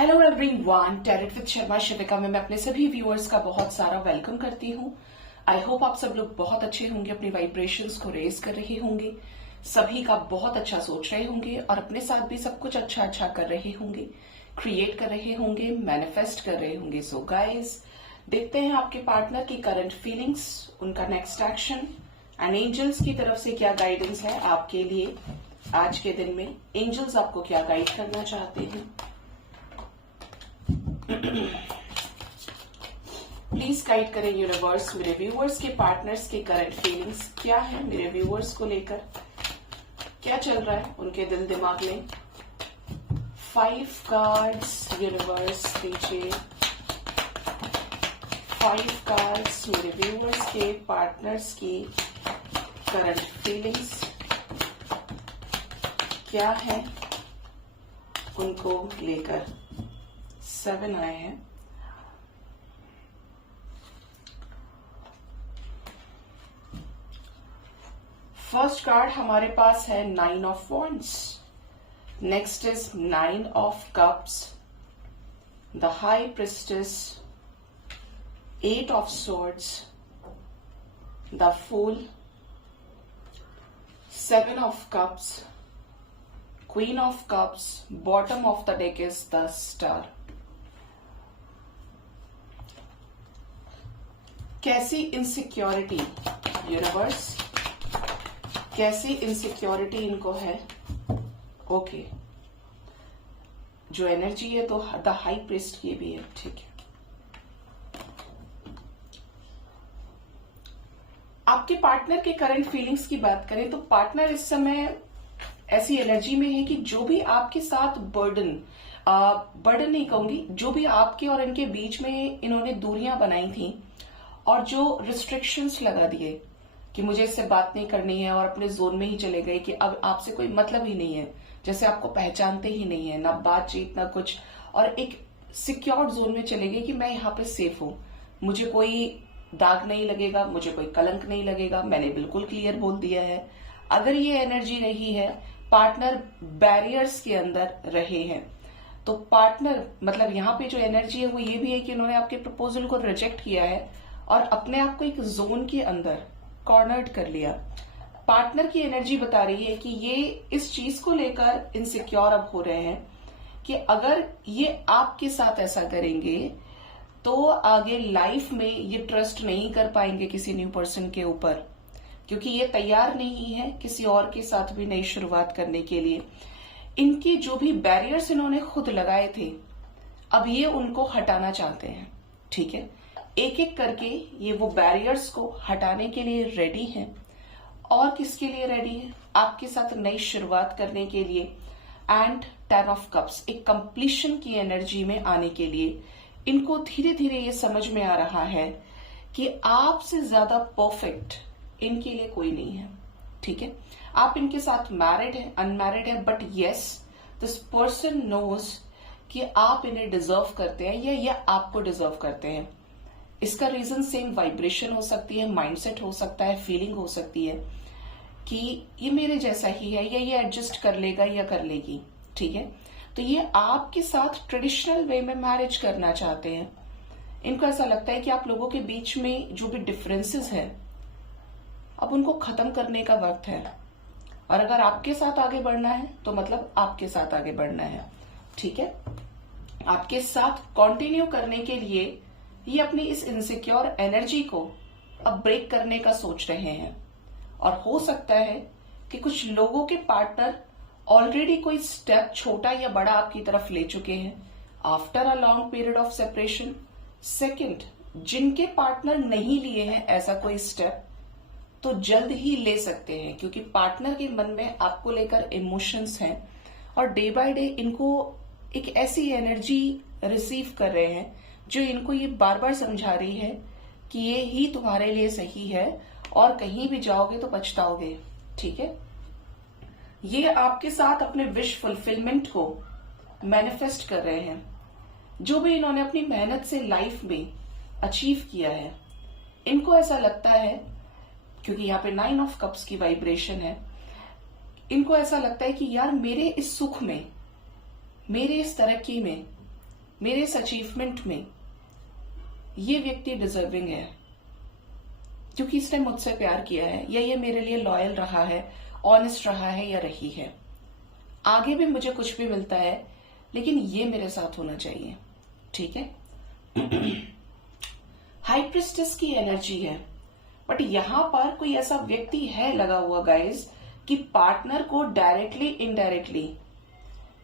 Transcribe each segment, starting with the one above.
Hello everyone, tarot with Sharma Shivika में मैं अपने सभी व्यूअर्स का बहुत सारा वेलकम करती हूँ। आई होप आप सब लोग बहुत अच्छे होंगे, अपनी वाइब्रेशंस को रेज कर रहे होंगे, सभी का बहुत अच्छा सोच रहे होंगे और अपने साथ भी सब कुछ अच्छा अच्छा कर रहे होंगे, क्रिएट कर रहे होंगे, मैनिफेस्ट कर रहे होंगे। सो गाइज, देखते हैं आपके पार्टनर की करंट फीलिंग्स, उनका नेक्स्ट एक्शन एंड एंजल्स की तरफ से क्या गाइडेंस है आपके लिए आज के दिन में। एंजल्स आपको क्या गाइड करना चाहते हैं, प्लीज गाइड करें यूनिवर्स। मेरे व्यूअर्स के पार्टनर्स के करंट फीलिंग्स क्या है, मेरे व्यूअर्स को लेकर क्या चल रहा है उनके दिल दिमाग में। 5 कार्ड्स यूनिवर्स दीजिए, 5 कार्ड्स मेरे व्यूअर्स के पार्टनर्स की करंट फीलिंग्स क्या है उनको लेकर। 7 आए हैं। फर्स्ट कार्ड हमारे पास है 9 of wands, next is 9 of cups, the high priestess, 8 of swords, the fool, 7 of cups, queen of cups, bottom of the deck is the star. कैसी इनसिक्योरिटी यूनिवर्स, कैसी इनसिक्योरिटी इनको है। ओके, जो energy है तो द हाई प्रिस्ट की भी है, ठीक है। आपके पार्टनर के करंट फीलिंग्स की बात करें तो पार्टनर इस समय ऐसी एनर्जी में है कि जो भी आपके साथ बर्डन नहीं कहूंगी, जो भी आपके और इनके बीच में इन्होंने दूरियां बनाई थी और जो रिस्ट्रिक्शंस लगा दिए कि मुझे इससे बात नहीं करनी है और अपने जोन में ही चले गए कि अब आपसे कोई मतलब ही नहीं है, जैसे आपको पहचानते ही नहीं है, ना बातचीत ना कुछ, और एक सिक्योर्ड जोन में चले गए कि मैं यहाँ पे सेफ हूं, मुझे कोई दाग नहीं लगेगा, मुझे कोई कलंक नहीं लगेगा। मैंने बिल्कुल क्लियर बोल दिया है। अगर ये एनर्जी रही है, पार्टनर बैरियर्स के अंदर रहे हैं, तो पार्टनर मतलब यहाँ पे जो एनर्जी है वो ये भी है कि उन्होंने आपके प्रपोजल को रिजेक्ट किया है और अपने आप को एक जोन के अंदर कॉर्नर्ड कर लिया। पार्टनर की एनर्जी बता रही है कि ये इस चीज को लेकर इनसिक्योर अब हो रहे हैं कि अगर ये आपके साथ ऐसा करेंगे तो आगे लाइफ में ये ट्रस्ट नहीं कर पाएंगे किसी न्यू पर्सन के ऊपर, क्योंकि ये तैयार नहीं है किसी और के साथ भी नई शुरुआत करने के लिए। इनकी जो भी बैरियर्स इन्होंने खुद लगाए थे, अब ये उनको हटाना चाहते हैं, ठीक है। एक एक करके ये वो बैरियर्स को हटाने के लिए रेडी हैं। और किसके लिए रेडी है? आपके साथ नई शुरुआत करने के लिए। एंड 10 ऑफ कप्स, एक कंप्लीशन की एनर्जी में आने के लिए इनको धीरे धीरे ये समझ में आ रहा है कि आपसे ज्यादा परफेक्ट इनके लिए कोई नहीं है, ठीक है। आप इनके साथ मैरिड है, अनमैरिड है, but yes, this person knows कि आप इन्हें डिजर्व करते हैं या ये आपको डिजर्व करते हैं। इसका रीजन सेम वाइब्रेशन हो सकती है, माइंडसेट हो सकता है, फीलिंग हो सकती है कि ये मेरे जैसा ही है या ये एडजस्ट कर लेगा या कर लेगी, ठीक है। तो ये आपके साथ ट्रेडिशनल वे में मैरिज करना चाहते हैं। इनको ऐसा लगता है कि आप लोगों के बीच में जो भी डिफरेंसेस है अब उनको खत्म करने का वक्त है, और अगर आपके साथ आगे बढ़ना है तो मतलब आपके साथ आगे बढ़ना है, ठीक है। आपके साथ कंटिन्यू करने के लिए ये अपनी इस इनसिक्योर एनर्जी को अब ब्रेक करने का सोच रहे हैं। और हो सकता है कि कुछ लोगों के पार्टनर ऑलरेडी कोई स्टेप छोटा या बड़ा आपकी तरफ ले चुके हैं after a long period of separation. Second, जिनके पार्टनर नहीं लिए हैं ऐसा कोई स्टेप, तो जल्द ही ले सकते हैं, क्योंकि पार्टनर के मन में आपको लेकर इमोशंस हैं और डे बाय डे इनको एक ऐसी एनर्जी रिसीव कर रहे हैं जो इनको ये बार बार समझा रही है कि ये ही तुम्हारे लिए सही है और कहीं भी जाओगे तो पछताओगे, ठीक है। ये आपके साथ अपने विश फुलफिलमेंट को मैनिफेस्ट कर रहे हैं। जो भी इन्होंने अपनी मेहनत से लाइफ में अचीव किया है, इनको ऐसा लगता है, क्योंकि यहाँ पे 9 ऑफ कप्स की वाइब्रेशन है, इनको ऐसा लगता है कि यार मेरे इस सुख में, मेरे इस तरक्की में मेरे इस अचीवमेंट में ये व्यक्ति डिजर्विंग है क्योंकि इसने मुझसे प्यार किया है, या ये मेरे लिए लॉयल रहा है, ऑनेस्ट रहा है या रही है। आगे भी मुझे कुछ भी मिलता है लेकिन ये मेरे साथ होना चाहिए। ठीक है। हाई प्रिस्टेस की एनर्जी है, बट यहां पर कोई ऐसा व्यक्ति है लगा हुआ गाइस कि पार्टनर को डायरेक्टली इनडायरेक्टली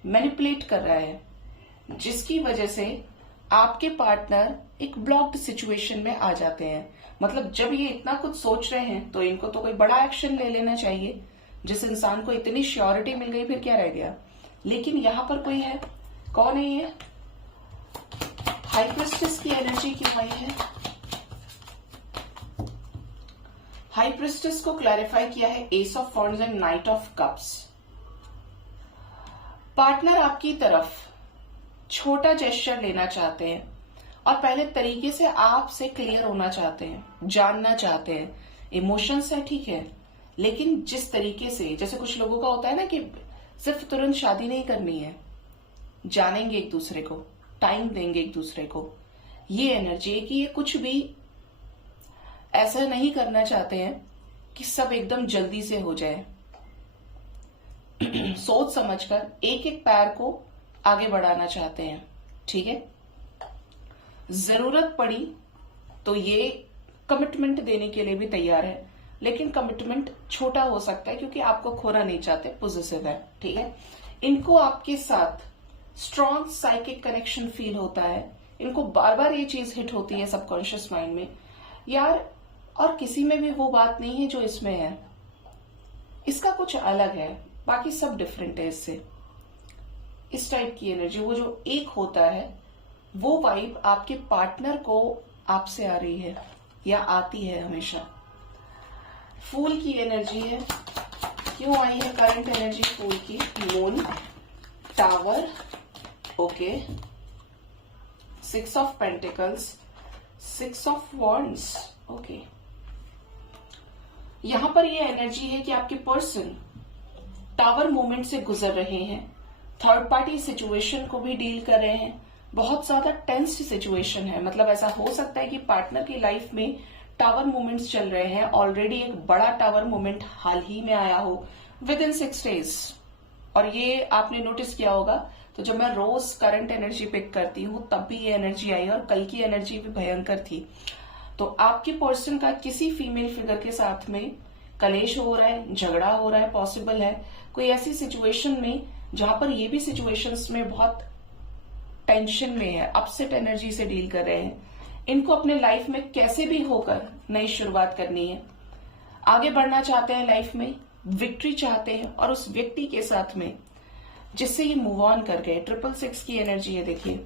मैनिपुलेट कर रहा है, जिसकी वजह से आपके पार्टनर एक ब्लॉक्ड सिचुएशन में आ जाते हैं। मतलब जब ये इतना कुछ सोच रहे हैं तो इनको तो कोई बड़ा एक्शन ले लेना चाहिए। जिस इंसान को इतनी श्योरिटी मिल गई फिर क्या रह गया। लेकिन यहां पर कोई है, कौन है ये? हाई प्रिस्टेस की एनर्जी क्यों आई है? हाई प्रिस्टेस को क्लैरिफाई किया है S of wands and night of cups. Partner आपकी तरफ छोटा जेस्चर लेना चाहते हैं और पहले तरीके से आपसे क्लियर होना चाहते हैं, जानना चाहते हैं। इमोशंस है, ठीक है, लेकिन जिस तरीके से, जैसे कुछ लोगों का होता है ना कि सिर्फ तुरंत शादी नहीं करनी है, जानेंगे एक दूसरे को, टाइम देंगे एक दूसरे को। ये एनर्जी है कि ये कुछ भी ऐसा नहीं करना चाहते हैं कि सब एकदम जल्दी से हो जाए। सोच समझकर एक एक पैर को आगे बढ़ाना चाहते हैं। ठीक है। जरूरत पड़ी तो ये कमिटमेंट देने के लिए भी तैयार है, लेकिन कमिटमेंट छोटा हो सकता है क्योंकि आपको खोना नहीं चाहते, पॉजिटिव है। ठीक है। इनको आपके साथ स्ट्रॉन्ग साइकिक कनेक्शन फील होता है। इनको बार बार ये चीज हिट होती है सबकॉन्शियस माइंड में, यार और किसी में भी वो बात नहीं है जो इसमें है। इसका कुछ अलग है, बाकी सब डिफरेंट है इससे। इस टाइप की एनर्जी, वो जो एक होता है, वो वाइब आपके पार्टनर को आपसे आ रही है या आती है हमेशा। फूल की एनर्जी है, क्यों आई है करंट एनर्जी फूल की? Moon, tower, okay, 6 of pentacles, 6 of wands, okay. यहां पर ये एनर्जी है कि आपके पर्सन टावर मोमेंट से गुजर रहे हैं, थर्ड पार्टी सिचुएशन को भी डील कर रहे हैं। बहुत ज्यादा टेंस्ड सिचुएशन है, मतलब ऐसा हो सकता है कि पार्टनर की लाइफ में टावर मोमेंट्स चल रहे हैं। ऑलरेडी एक बड़ा टावर मोमेंट हाल ही में आया हो विद इन 6 days, और ये आपने नोटिस किया होगा। तो जब मैं रोज करंट एनर्जी पिक करती हूँ तब भी ये एनर्जी आई, और कल की एनर्जी भी भयंकर थी। तो आपके पर्सन का किसी फीमेल फिगर के साथ में कलेश हो रहा है, झगड़ा हो रहा है, पॉसिबल है कोई ऐसी सिचुएशन में जहां पर ये भी सिचुएशंस में बहुत टेंशन में है, अपसेट एनर्जी से डील कर रहे हैं। इनको अपने लाइफ में कैसे भी होकर नई शुरुआत करनी है, आगे बढ़ना चाहते हैं, लाइफ में विक्ट्री चाहते हैं, और उस व्यक्ति के साथ में जिससे ये मूव ऑन कर गए। 666 की एनर्जी है, देखिए,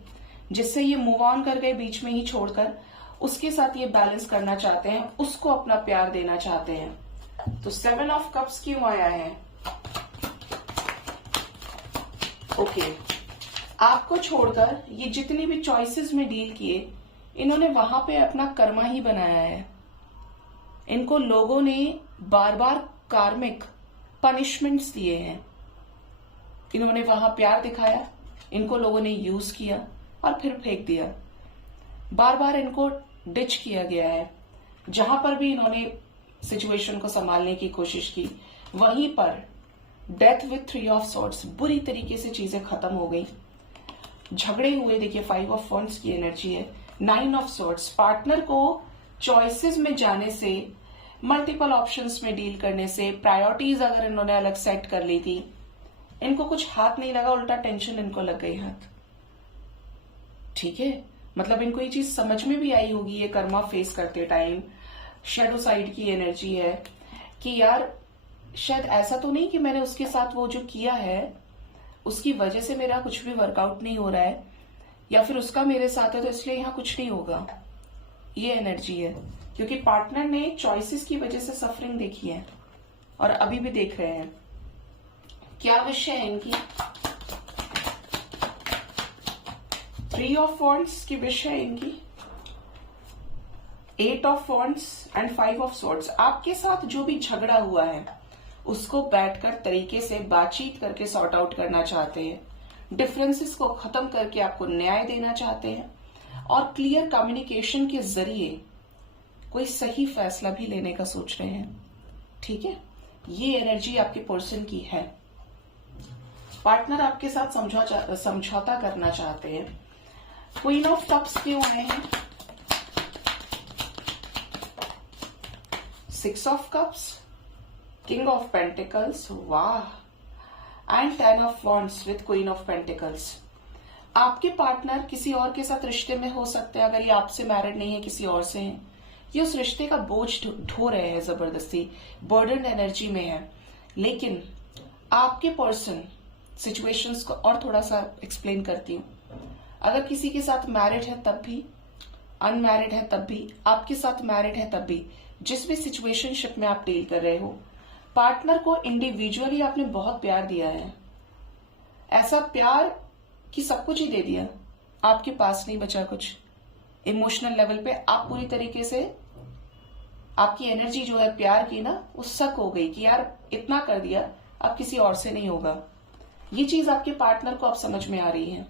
जिससे ये मूव ऑन कर गए बीच में ही छोड़कर, उसके साथ ये बैलेंस करना चाहते हैं, उसको अपना प्यार देना चाहते हैं। तो 7 ऑफ कप्स क्यों आया है? ओके, आपको छोड़कर ये जितनी भी चॉइसेस में डील किए, इन्होंने वहां पे अपना कर्मा ही बनाया है। इनको लोगों ने बार बार कार्मिक पनिशमेंट्स दिए हैं। इन्होंने वहां प्यार दिखाया, इनको लोगों ने यूज किया और फिर फेंक दिया। बार बार इनको डिच किया गया है। जहां पर भी इन्होंने सिचुएशन को संभालने की कोशिश की, वहीं पर डेथ विथ 3 ऑफ सॉर्ड्स, बुरी तरीके से चीजें खत्म हो गई, झगड़े हुए। देखिए 5 ऑफ वॉन्ड्स की एनर्जी है, 9 ऑफ सॉर्ड्स। पार्टनर को चॉइसेस में जाने से, मल्टीपल ऑप्शंस में डील करने से, प्रायोरिटीज अगर इन्होंने अलग सेट कर ली थी, इनको कुछ हाथ नहीं लगा, उल्टा टेंशन इनको लग गई हाथ। ठीक है, मतलब इनको ये चीज समझ में भी आई होगी ये कर्मा फेस करते टाइम। शैडो साइड की एनर्जी है कि यार शायद ऐसा तो नहीं कि मैंने उसके साथ वो जो किया है उसकी वजह से मेरा कुछ भी वर्कआउट नहीं हो रहा है, या फिर उसका मेरे साथ है तो इसलिए यहां कुछ नहीं होगा। ये एनर्जी है क्योंकि पार्टनर ने चॉइसेस की वजह से सफरिंग देखी है और अभी भी देख रहे हैं। क्या विषय है इनकी? 3 ऑफ वॉन्ड्स की विषय है इनकी, 8 of wands and 5 of swords. आपके साथ जो भी झगड़ा हुआ है उसको बैठकर तरीके से बातचीत करके सॉर्ट आउट करना चाहते हैं। डिफरेंसेस को खत्म करके आपको न्याय देना चाहते हैं और क्लियर कम्युनिकेशन के जरिए कोई सही फैसला भी लेने का सोच रहे हैं। ठीक है, ये एनर्जी आपके पर्सन की है। पार्टनर आपके साथ समझौता करना चाहते हैं। क्वीन ऑफ कप्स क्यों आए हैं? 6 of cups, king of pentacles, वाह, and 10 of wands with queen of pentacles. आपके पार्टनर किसी और के साथ रिश्ते में हो सकते हैं। अगर ये आपसे मैरिड नहीं है, किसी और से हैं, ये उस रिश्ते का बोझ ढो रहे हैं, जबरदस्ती बर्डन एनर्जी में है। लेकिन आपके पर्सन, सिचुएशंस को और थोड़ा सा एक्सप्लेन करती हूं, अगर किसी के साथ मैरिड है तब भी, अनमैरिड है तब भी, आपके साथ मैरिड है तब भी, जिस भी सिचुएशनशिप में आप डील कर रहे हो, पार्टनर को इंडिविजुअली आपने बहुत प्यार दिया है। ऐसा प्यार कि सब कुछ ही दे दिया, आपके पास नहीं बचा कुछ। इमोशनल लेवल पे आप पूरी तरीके से, आपकी एनर्जी जो है प्यार की ना, वो सक हो गई कि यार इतना कर दिया, अब किसी और से नहीं होगा। ये चीज आपके पार्टनर को अब समझ में आ रही है।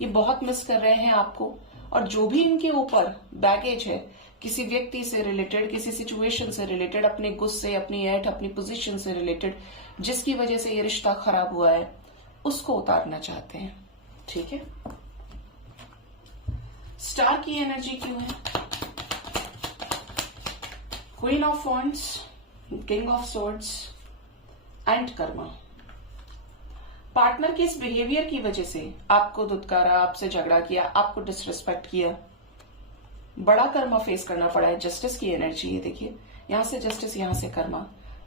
ये बहुत मिस कर रहे हैं आपको, और जो भी इनके ऊपर बैगेज है, किसी व्यक्ति से रिलेटेड, किसी सिचुएशन से रिलेटेड, अपने गुस्से, अपनी ऐठ, अपनी पोजीशन से रिलेटेड, जिसकी वजह से ये रिश्ता खराब हुआ है, उसको उतारना चाहते हैं। ठीक है, स्टार की एनर्जी क्यों है? Queen of wands, king of swords and Karma. Partner के इस बिहेवियर की वजह से आपको दुत्कारा, आपसे झगड़ा किया, आपको डिसरिस्पेक्ट किया, बड़ा कर्मा फेस करना पड़ा है। जस्टिस की एनर्जी है, देखिए, यहां से जस्टिस, यहां से कर्मा।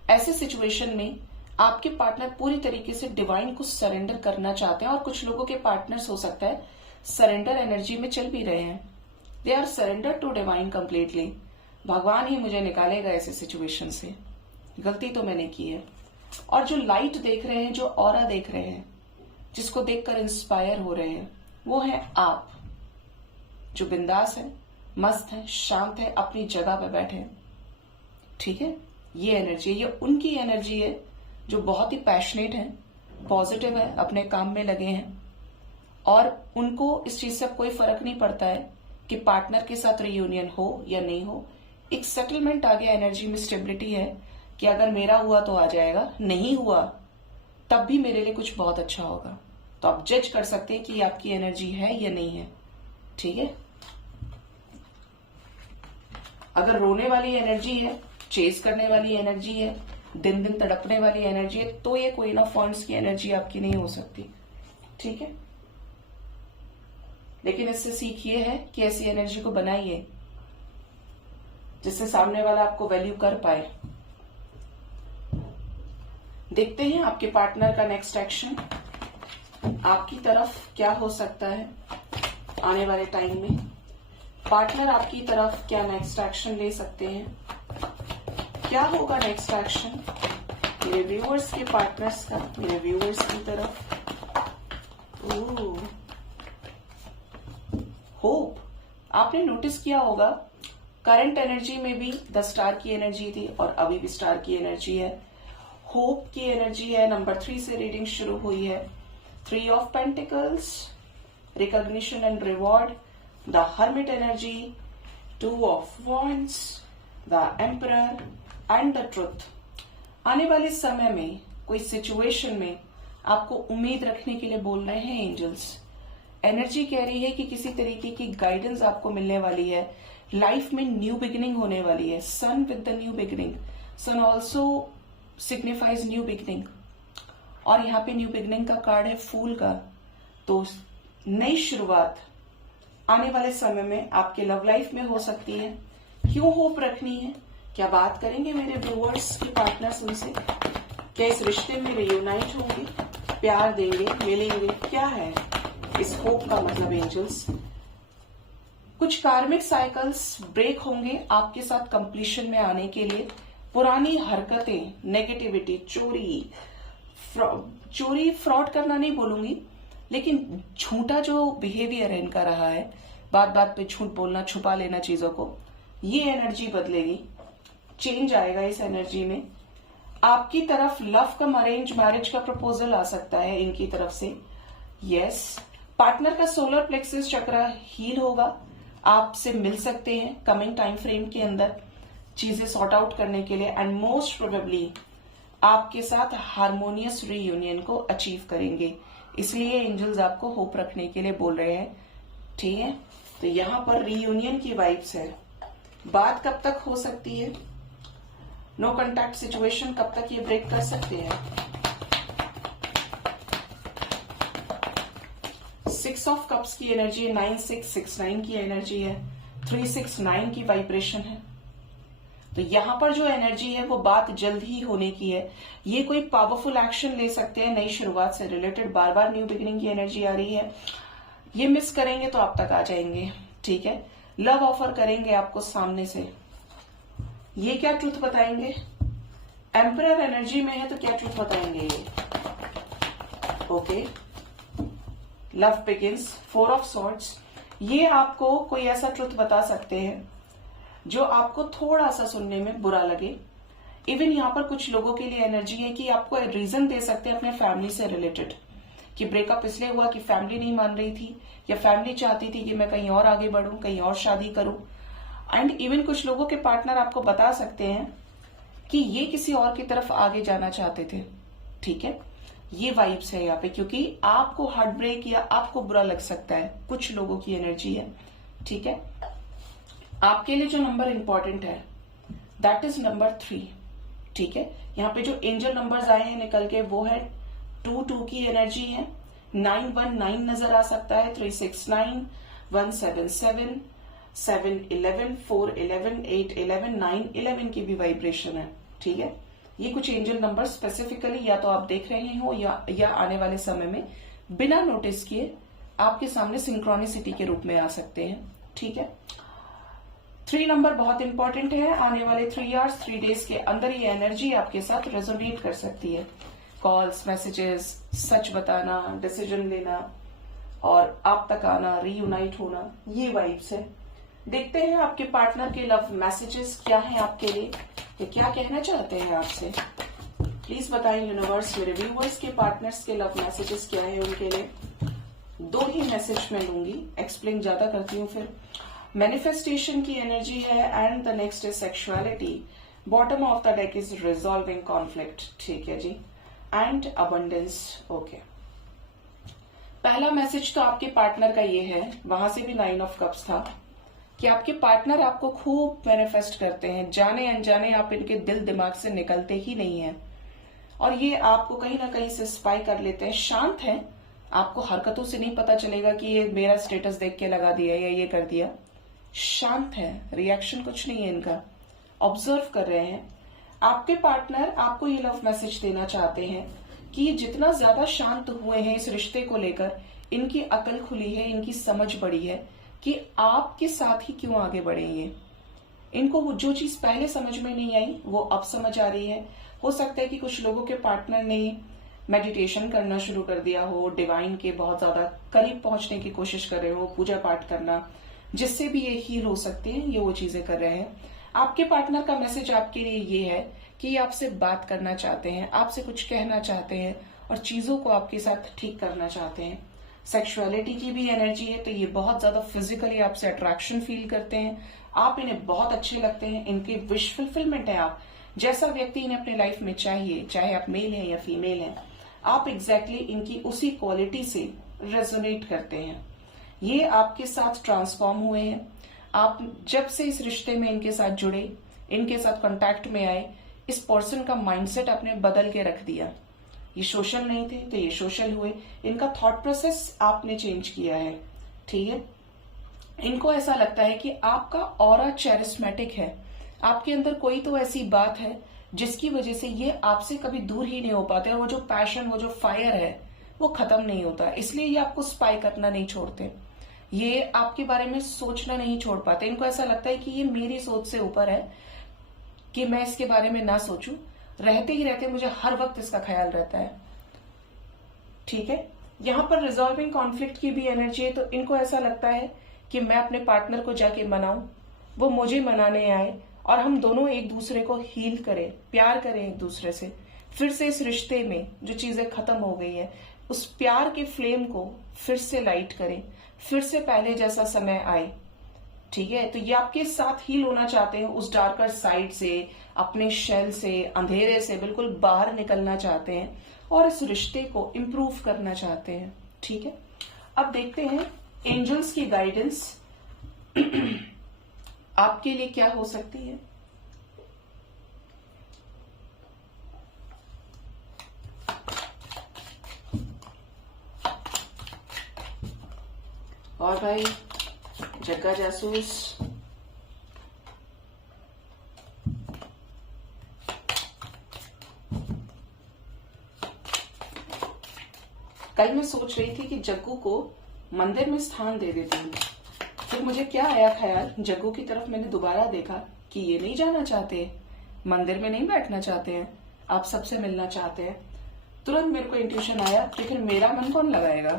ऐसे सिचुएशन में आपके पार्टनर पूरी तरीके से डिवाइन को सरेंडर करना चाहते हैं, और कुछ लोगों के पार्टनर्स हो सकता है सरेंडर एनर्जी में चल भी रहे हैं। They are surrender to divine completely. भगवान ही मुझे निकालेगा ऐसे सिचुएशन से, गलती तो मैंने की है। और जो लाइट देख रहे हैं, जो ऑरा देख रहे हैं, जिसको देखकर इंस्पायर हो रहे हैं, वो है आप, जो बिंदास है, मस्त है, शांत है, अपनी जगह पे बैठे हैं। ठीक है, ये एनर्जी, ये उनकी एनर्जी है जो बहुत ही पैशनेट है, पॉजिटिव है, अपने काम में लगे हैं, और उनको इस चीज से कोई फर्क नहीं पड़ता है कि पार्टनर के साथ रियूनियन हो या नहीं हो। एक सेटलमेंट आ गया, एनर्जी में स्टेबिलिटी है कि अगर मेरा हुआ तो आ जाएगा, नहीं हुआ तब भी मेरे लिए कुछ बहुत अच्छा होगा। तो आप जज कर सकते हैं कि आपकी एनर्जी है या नहीं है। ठीक है, अगर रोने वाली एनर्जी है, चेस करने वाली एनर्जी है, दिन दिन तड़पने वाली एनर्जी है, तो ये क्वीन ऑफ वॉन्ड्स की एनर्जी आपकी नहीं हो सकती। ठीक है, लेकिन इससे सीख ये है कि ऐसी एनर्जी को बनाइए जिससे सामने वाला आपको वैल्यू कर पाए। देखते हैं आपके पार्टनर का नेक्स्ट एक्शन आपकी तरफ क्या हो सकता है आने वाले टाइम में। पार्टनर आपकी तरफ क्या नेक्स्ट एक्शन ले सकते हैं, क्या होगा नेक्स्ट एक्शन मेरे व्यूअर्स के पार्टनर्स का, मेरे व्यूअर्स की तरफ। होप, आपने नोटिस किया होगा करंट एनर्जी में भी 10 स्टार की एनर्जी थी और अभी भी स्टार की एनर्जी है। होप की एनर्जी है। नंबर 3 से रीडिंग शुरू हुई है। 3 of pentacles, recognition and reward, the hermit energy, 2 of wands, the emperor and the truth. आने वाले समय में कोई सिचुएशन में आपको उम्मीद रखने के लिए बोल रहे हैं एंजल्स। एनर्जी कह रही है कि किसी तरीके की गाइडेंस आपको मिलने वाली है, लाइफ में न्यू बिगिनिंग होने वाली है। Sun with the new beginning, sun also signifies new beginning, और यहाँ पे न्यू बिगिनिंग का कार्ड है फूल का। तो नई शुरुआत आने वाले समय में आपके लव लाइफ में हो सकती है। क्यों होप रखनी है, क्या बात करेंगे मेरे व्यूअर्स के पार्टनर्स उनसे, क्या इस रिश्ते में रियूनाइट होंगे, प्यार देंगे, मिलेंगे, क्या है इस होप का मतलब एंजल्स। कुछ कार्मिक साइकिल्स ब्रेक होंगे आपके साथ कंप्लीशन में आने के लिए। पुरानी हरकतें, नेगेटिविटी, चोरी फ्रॉड करना नहीं बोलूंगी, लेकिन झूठा जो बिहेवियर है इनका रहा है, बात बात पे झूठ बोलना, छुपा लेना चीजों को, ये एनर्जी बदलेगी, चेंज आएगा इस एनर्जी में। आपकी तरफ लव कम अरेंज मैरिज का प्रपोजल आ सकता है इनकी तरफ से, यस, पार्टनर का सोलर प्लेक्सस चक्र हील होगा, आपसे मिल सकते हैं कमिंग टाइम फ्रेम के अंदर चीजें सॉर्ट आउट करने के लिए, एंड मोस्ट प्रोबेबली आपके साथ हार्मोनियस रीयूनियन को अचीव करेंगे। इसलिए एंजल्स आपको होप रखने के लिए बोल रहे हैं, ठीक है। तो यहां पर रीयूनियन की वाइब्स है। बात कब तक हो सकती है? नो कॉन्टैक्ट सिचुएशन कब तक ये ब्रेक कर सकते हैं? 6 ऑफ कप्स की एनर्जी है, 9669 की एनर्जी है, 369 की वाइब्रेशन है। तो यहां पर जो एनर्जी है वो बात जल्द ही होने की है। ये कोई पावरफुल एक्शन ले सकते हैं, नई शुरुआत से रिलेटेड बार बार न्यू बिगिनिंग की एनर्जी आ रही है। ये मिस करेंगे तो आप तक आ जाएंगे, ठीक है। लव ऑफर करेंगे आपको सामने से। ये क्या ट्रुथ बताएंगे? एम्परर एनर्जी में है तो क्या ट्रुथ बताएंगे ये? Okay, love begins, 4 of swords. ये आपको कोई ऐसा ट्रुथ बता सकते हैं जो आपको थोड़ा सा सुनने में बुरा लगे। इवन यहां पर कुछ लोगों के लिए एनर्जी है कि आपको रीजन दे सकते हैं अपने फैमिली से रिलेटेड, कि ब्रेकअप इसलिए हुआ कि फैमिली नहीं मान रही थी, या फैमिली चाहती थी कि मैं कहीं और आगे बढ़ूं, कहीं और शादी करूं। एंड इवन कुछ लोगों के पार्टनर आपको बता सकते हैं कि ये किसी और की तरफ आगे जाना चाहते थे, ठीक है। ये वाइब्स है यहाँ पे, क्योंकि आपको हार्ट ब्रेक या आपको बुरा लग सकता है, कुछ लोगों की एनर्जी है, ठीक है। आपके लिए जो नंबर इंपॉर्टेंट है दैट इज नंबर 3, ठीक है। यहाँ पे जो एंजल नंबर्स आए हैं निकल के वो है 2 की एनर्जी है, 919 नजर आ सकता है, 369, 177, 711, 411, 811, 911 की भी वाइब्रेशन है, ठीक है। ये कुछ एंजल नंबर स्पेसिफिकली या तो आप देख रहे हो या आने वाले समय में बिना नोटिस किए आपके सामने सिंक्रोनिसिटी के रूप में आ सकते हैं, ठीक है। 3 नंबर बहुत इंपॉर्टेंट है। आने वाले 3 आवर्स 3 डेज के अंदर ये एनर्जी आपके साथ रेजोनेट कर सकती है। कॉल्स, मैसेजेस, सच बताना, डिसीजन लेना और आप तक आना, रीयूनाइट होना, ये वाइब्स है। देखते हैं आपके पार्टनर के लव मैसेजेस क्या हैं आपके लिए, ये क्या कहना चाहते हैं आपसे। प्लीज बताएं यूनिवर्स, मेरे व्यूवर्स के पार्टनर्स के लव मैसेजेस क्या है उनके लिए। 2 ही मैसेज में लूंगी, एक्सप्लेन ज्यादा करती हूँ फिर। मैनिफेस्टेशन की एनर्जी है and the next is sexuality. Bottom of the deck is resolving conflict, ठीक है जी, एंड अबंडेंस। ओके, पहला मैसेज तो आपके पार्टनर का ये है, वहां से भी 9 ऑफ कप्स था, कि आपके पार्टनर आपको खूब मैनिफेस्ट करते हैं, जाने अनजाने आप इनके दिल दिमाग से निकलते ही नहीं है, और ये आपको कहीं ना कहीं से स्पाई कर लेते हैं। शांत हैं, आपको हरकतों से नहीं पता चलेगा कि ये मेरा स्टेटस देख के लगा दिया या ये कर दिया। शांत है, रिएक्शन कुछ नहीं है इनका, ऑब्जर्व कर रहे हैं। आपके पार्टनर आपको ये लव मैसेज देना चाहते हैं कि जितना ज्यादा शांत हुए हैं इस रिश्ते को लेकर, इनकी अकल खुली है, इनकी समझ बढ़ी है कि आपके साथ ही क्यों आगे बढ़ेंगे। इनको वो जो चीज पहले समझ में नहीं आई वो अब समझ आ रही है। हो सकता है कि कुछ लोगों के पार्टनर ने मेडिटेशन करना शुरू कर दिया हो, डिवाइन के बहुत ज्यादा करीब पहुंचने की कोशिश कर रहे हो, पूजा पाठ करना, जिससे भी ये हील हो सकते हैं, ये वो चीजें कर रहे हैं। आपके पार्टनर का मैसेज आपके लिए ये है कि ये आपसे बात करना चाहते हैं, आपसे कुछ कहना चाहते हैं और चीजों को आपके साथ ठीक करना चाहते हैं। सेक्सुअलिटी की भी एनर्जी है, तो ये बहुत ज्यादा फिजिकली आपसे अट्रैक्शन फील करते हैं, आप इन्हें बहुत अच्छे लगते हैं, इनकी विश फुलफिलमेंट है आप। जैसा व्यक्ति इन्हें अपने लाइफ में चाहिए, चाहे आप मेल हैं या फीमेल हैं, आप एग्जैक्टली इनकी उसी क्वालिटी से रेजोनेट करते हैं। ये आपके साथ ट्रांसफॉर्म हुए हैं। आप जब से इस रिश्ते में इनके साथ जुड़े, इनके साथ कांटेक्ट में आए, इस पर्सन का माइंडसेट आपने बदल के रख दिया। ये सोशल नहीं थे तो ये सोशल हुए, इनका थॉट प्रोसेस आपने चेंज किया है, ठीक है। इनको ऐसा लगता है कि आपका ऑरा चैरिस्मेटिक है, आपके अंदर कोई तो ऐसी बात है जिसकी वजह से ये आपसे कभी दूर ही नहीं हो पाते, और वो जो पैशन, वो जो फायर है वो खत्म नहीं होता, इसलिए ये आपको स्पाई करना नहीं छोड़ते, ये आपके बारे में सोचना नहीं छोड़ पाते। इनको ऐसा लगता है कि ये मेरी सोच से ऊपर है, कि मैं इसके बारे में ना सोचूं, रहते ही रहते मुझे हर वक्त इसका ख्याल रहता है, ठीक है। यहां पर रिजॉल्विंग कॉन्फ्लिक्ट की भी एनर्जी है, तो इनको ऐसा लगता है कि मैं अपने पार्टनर को जाके मनाऊं, वो मुझे मनाने आए और हम दोनों एक दूसरे को हील करें, प्यार करें एक दूसरे से, फिर से इस रिश्ते में जो चीजें खत्म हो गई है, उस प्यार के फ्लेम को फिर से लाइट करें, फिर से पहले जैसा समय आए। ठीक है, तो ये आपके साथ हील होना चाहते हैं, उस डार्कर साइड से, अपने शेल से, अंधेरे से बिल्कुल बाहर निकलना चाहते हैं और इस रिश्ते को इम्प्रूव करना चाहते हैं। ठीक है, अब देखते हैं एंजल्स की गाइडेंस आपके लिए क्या हो सकती है। और भाई जग्गा जासूस, कल मैं सोच रही थी कि जग्गू को मंदिर में स्थान दे देती हूँ, फिर मुझे क्या आया ख्याल, जग्गू की तरफ मैंने दोबारा देखा कि ये नहीं जाना चाहते, मंदिर में नहीं बैठना चाहते हैं, आप सबसे मिलना चाहते हैं। तुरंत मेरे को इंट्यूशन आया कि फिर मेरा मन कौन लगाएगा,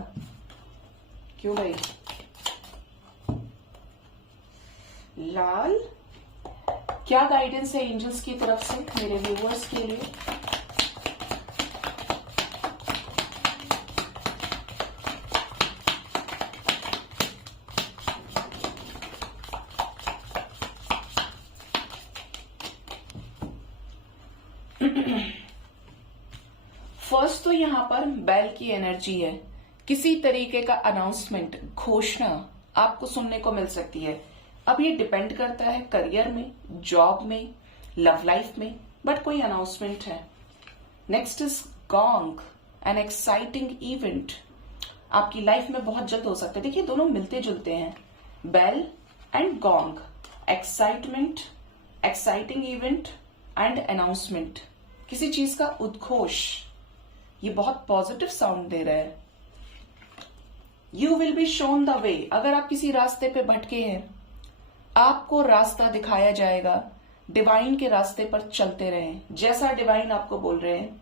क्यों भाई। लाल, क्या गाइडेंस है एंजल्स की तरफ से मेरे व्यूअर्स के लिए। फर्स्ट तो यहाँ पर बेल की एनर्जी है, किसी तरीके का अनाउंसमेंट, घोषणा आपको सुनने को मिल सकती है। अब ये डिपेंड करता है करियर में, जॉब में, लव लाइफ में, बट कोई अनाउंसमेंट है। Next is gong, an exciting event आपकी लाइफ में बहुत जल्द हो सकता है। देखिए दोनों मिलते जुलते हैं, bell and gong, excitement, exciting event and announcement, किसी चीज का उद्घोष, ये बहुत पॉजिटिव साउंड दे रहा है। You will be shown the way, अगर आप किसी रास्ते पे भटके हैं आपको रास्ता दिखाया जाएगा, डिवाइन के रास्ते पर चलते रहें, जैसा डिवाइन आपको बोल रहे हैं।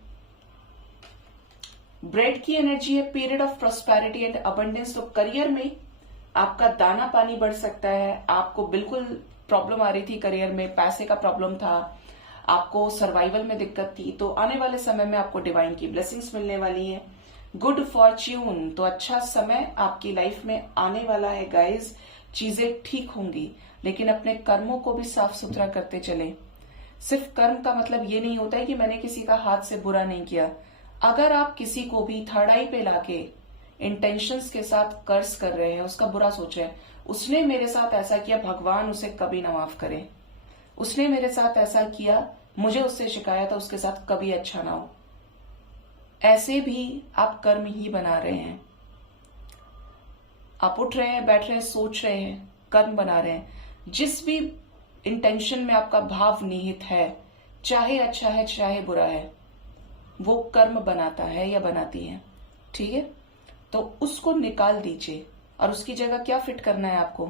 ब्रेड की एनर्जी है, period of prosperity and abundance, तो करियर में आपका दाना पानी बढ़ सकता है। आपको बिल्कुल प्रॉब्लम आ रही थी करियर में, पैसे का प्रॉब्लम था, आपको सर्वाइवल में दिक्कत थी, तो आने वाले समय में आपको डिवाइन की ब्लेसिंग्स मिलने वाली हैं। गुड फॉर्च्यून, तो अच्छा समय आपकी लाइफ में आने वाला है गाइज, चीजें ठीक होंगी, लेकिन अपने कर्मों को भी साफ सुथरा करते चले। सिर्फ कर्म का मतलब ये नहीं होता है कि मैंने किसी का हाथ से बुरा नहीं किया। अगर आप किसी को भी थर्ड आई पे लाके इंटेंशंस के साथ कर्ज कर रहे हैं, उसका बुरा सोच रहे हैं, उसने मेरे साथ ऐसा किया, भगवान उसे कभी ना माफ करे, उसने मेरे साथ ऐसा किया, मुझे उससे शिकायत है, उसके साथ कभी अच्छा ना हो, ऐसे भी आप कर्म ही बना रहे हैं। आप उठ रहे हैं, बैठ रहे हैं, सोच रहे हैं, कर्म बना रहे हैं। जिस भी इंटेंशन में आपका भाव निहित है, चाहे अच्छा है चाहे बुरा है, वो कर्म बनाता है या बनाती है। ठीक है, तो उसको निकाल दीजिए और उसकी जगह क्या फिट करना है आपको,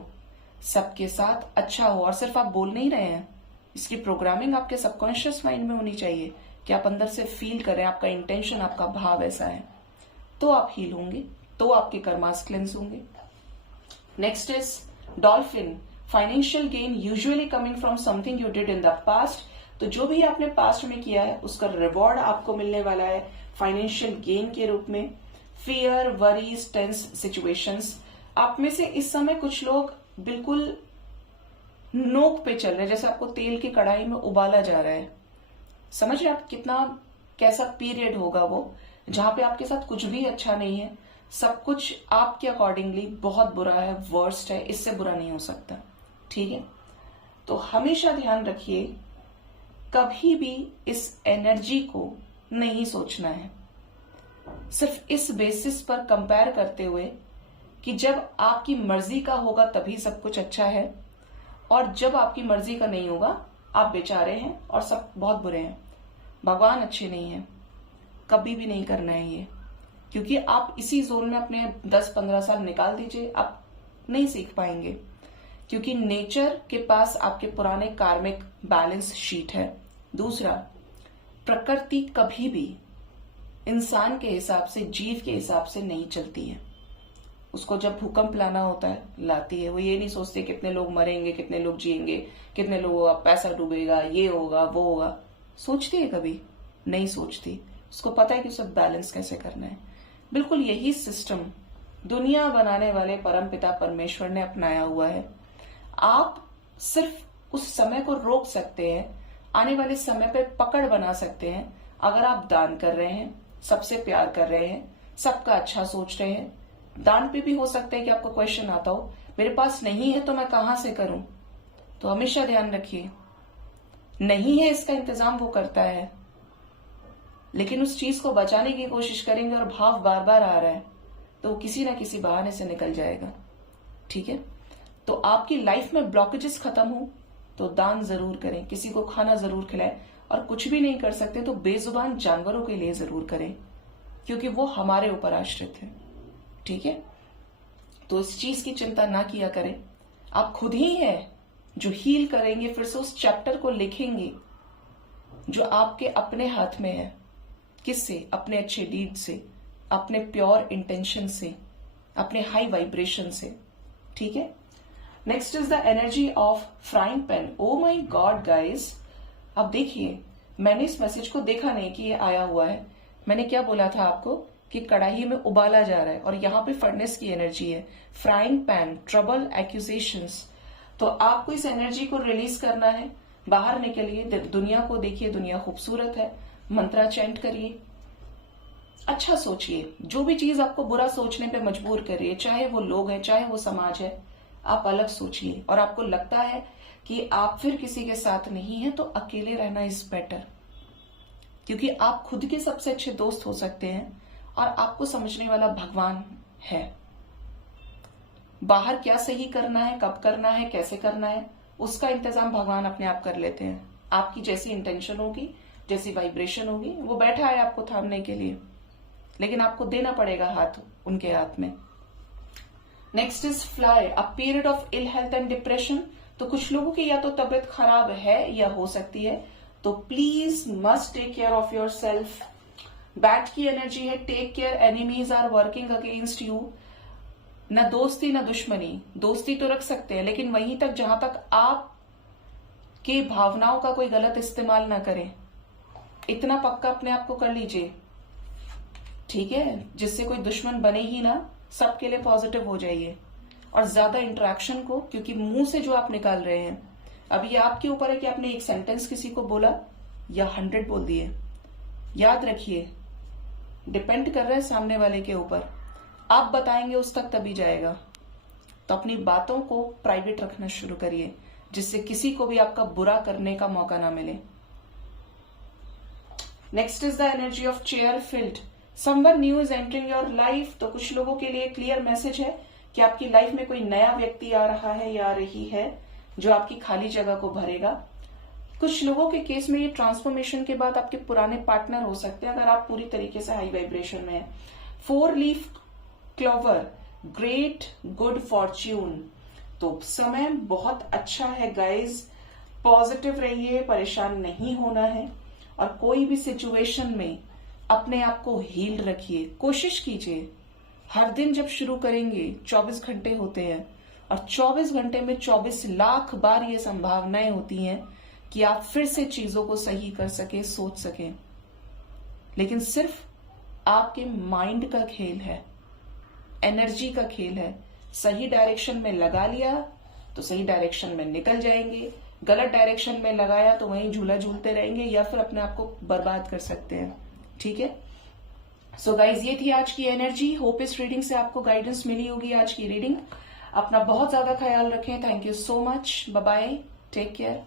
सबके साथ अच्छा हो। और सिर्फ आप बोल नहीं रहे हैं, इसकी प्रोग्रामिंग आपके सबकॉन्शियस माइंड में होनी चाहिए कि आप अंदर से फील करें, आपका इंटेंशन, आपका भाव ऐसा है, तो आप हील होंगे, तो आपके कर्मास क्लेंस होंगे। Next is dolphin, financial gain usually coming from something you did in the past, तो जो भी आपने पास्ट में किया है उसका रिवॉर्ड आपको मिलने वाला है फाइनेंशियल गेन के रूप में। फियर, वरीज, टेंस सिचुएशंस, आप में से इस समय कुछ लोग बिल्कुल नोक पे चल रहे हैं, जैसे आपको तेल की कढ़ाई में उबाला जा रहा है। समझ रहे आप कितना, कैसा पीरियड होगा वो, जहां पे आपके साथ कुछ भी अच्छा नहीं है, सब कुछ आपके अकॉर्डिंगली बहुत बुरा है, वर्स्ट है, इससे बुरा नहीं हो सकता। ठीक है, तो हमेशा ध्यान रखिए, कभी भी इस एनर्जी को नहीं सोचना है, सिर्फ इस बेसिस पर कंपेयर करते हुए कि जब आपकी मर्जी का होगा तभी सब कुछ अच्छा है, और जब आपकी मर्जी का नहीं होगा आप बेचारे हैं और सब बहुत बुरे हैं, भगवान अच्छे नहीं है, कभी भी नहीं करना है ये। क्योंकि आप इसी जोन में अपने 10-15 साल निकाल दीजिए, आप नहीं सीख पाएंगे, क्योंकि नेचर के पास आपके पुराने कार्मिक बैलेंस शीट है। दूसरा, प्रकृति कभी भी इंसान के हिसाब से, जीव के हिसाब से नहीं चलती है। उसको जब भूकंप लाना होता है लाती है, वो ये नहीं सोचते कितने लोग मरेंगे, कितने लोग जिएंगे, कितने लोगों का पैसा डूबेगा, ये होगा वो होगा, सोचती है? कभी नहीं सोचती। उसको पता है कि उसे बैलेंस कैसे करना है। बिल्कुल यही सिस्टम दुनिया बनाने वाले परमपिता परमेश्वर ने अपनाया हुआ है। आप सिर्फ उस समय को रोक सकते हैं, आने वाले समय पे पकड़ बना सकते हैं अगर आप दान कर रहे हैं, सबसे प्यार कर रहे हैं, सबका अच्छा सोच रहे हैं। दान पे भी हो सकता है कि आपको क्वेश्चन आता हो, मेरे पास नहीं है तो मैं कहां से करूं। तो हमेशा ध्यान रखिए, नहीं है इसका इंतजाम वो करता है, लेकिन उस चीज को बचाने की कोशिश करेंगे और भाव बार बार आ रहा है तो वो किसी ना किसी बहाने से निकल जाएगा। ठीक है, तो आपकी लाइफ में ब्लॉकेजेस खत्म हो तो दान जरूर करें, किसी को खाना जरूर खिलाएं, और कुछ भी नहीं कर सकते तो बेजुबान जानवरों के लिए जरूर करें, क्योंकि वो हमारे ऊपर आश्रित है। ठीक है, तो इस चीज की चिंता ना किया करें, आप खुद ही हैं जो हील करेंगे, फिर से उस चैप्टर को लिखेंगे जो आपके अपने हाथ में है। किससे? अपने अच्छे डीड से, अपने प्योर इंटेंशन से, अपने हाई वाइब्रेशन से। ठीक है, next is the energy of frying pan. Oh my god guys, अब देखिए, मैंने इस मैसेज को देखा नहीं कि ये आया हुआ है। मैंने क्या बोला था आपको कि कढ़ाई में उबाला जा रहा है और यहाँ पे फर्नेस की एनर्जी है। Frying pan, trouble, accusations. तो आपको इस एनर्जी को रिलीज करना है, बाहर निकलिए, दुनिया को देखिए, दुनिया खूबसूरत है, मंत्रा चैंट करिए, अच्छा सोचिए। जो भी चीज आपको बुरा सोचने पे मजबूर कर रही है, चाहे वो लोग हैं, चाहे वो समाज है, आप अलग सोचिए। और आपको लगता है कि आप फिर किसी के साथ नहीं है तो अकेले रहना इज बेटर, क्योंकि आप खुद के सबसे अच्छे दोस्त हो सकते हैं और आपको समझने वाला भगवान है। बाहर क्या सही करना है, कब करना है, कैसे करना है, उसका इंतजाम भगवान अपने आप कर लेते हैं। आपकी जैसी इंटेंशन होगी, जैसी वाइब्रेशन होगी, वो बैठा है आपको थामने के लिए, लेकिन आपको देना पड़ेगा हाथ उनके हाथ में। Next is fly, a period of ill health and depression. तो कुछ लोगों की या तो तबियत खराब है या हो सकती है, तो please must take care of yourself. Bat की एनर्जी है, take care, enemies are working against you. न दोस्ती न दुश्मनी, दोस्ती तो रख सकते हैं लेकिन वहीं तक जहां तक आप की भावनाओं का कोई गलत इस्तेमाल ना करें। इतना पक्का अपने आप को कर लीजिए, ठीक है, जिससे कोई दुश्मन बने ही ना, सबके लिए पॉजिटिव हो जाइए। और ज्यादा इंटरेक्शन को, क्योंकि मुंह से जो आप निकाल रहे हैं, अब ये आपके ऊपर है कि आपने एक सेंटेंस किसी को बोला या 100 बोल दिए। याद रखिए, डिपेंड कर रहा है सामने वाले के ऊपर। आप बताएंगे उस तक तभी जाएगा। तो अपनी बातों को प्राइवेट रखना शुरू करिए, जिससे किसी को भी आपका बुरा करने का मौका ना मिले। Next is the energy of chair field, someone new is entering your life. तो कुछ लोगों के लिए क्लियर मैसेज है कि आपकी लाइफ में कोई नया व्यक्ति आ रहा है या आ रही है जो आपकी खाली जगह को भरेगा। कुछ लोगों के केस में ये ट्रांसफॉर्मेशन के बाद आपके पुराने पार्टनर हो सकते हैं, अगर आप पूरी तरीके से हाई वाइब्रेशन में है। 4 leaf clover, great good Fortune. तो समय बहुत अच्छा है गाइज, पॉजिटिव रहिए, परेशान नहीं होना है, और कोई भी सिचुएशन में अपने आप को हील रखिए। कोशिश कीजिए, हर दिन जब शुरू करेंगे 24 घंटे होते हैं, और 24 घंटे में 24 लाख बार ये संभावनाएं होती हैं कि आप फिर से चीजों को सही कर सके, सोच सके। लेकिन सिर्फ आपके माइंड का खेल है, एनर्जी का खेल है। सही डायरेक्शन में लगा लिया तो सही डायरेक्शन में निकल जाएंगे, गलत डायरेक्शन में लगाया तो वहीं झूला झूलते रहेंगे या फिर अपने आप को बर्बाद कर सकते हैं। ठीक है, सो गाइज, ये थी आज की एनर्जी। होप इस रीडिंग से आपको गाइडेंस मिली होगी। आज की रीडिंग, अपना बहुत ज्यादा ख्याल रखें। Thank you so much, bye bye, take care.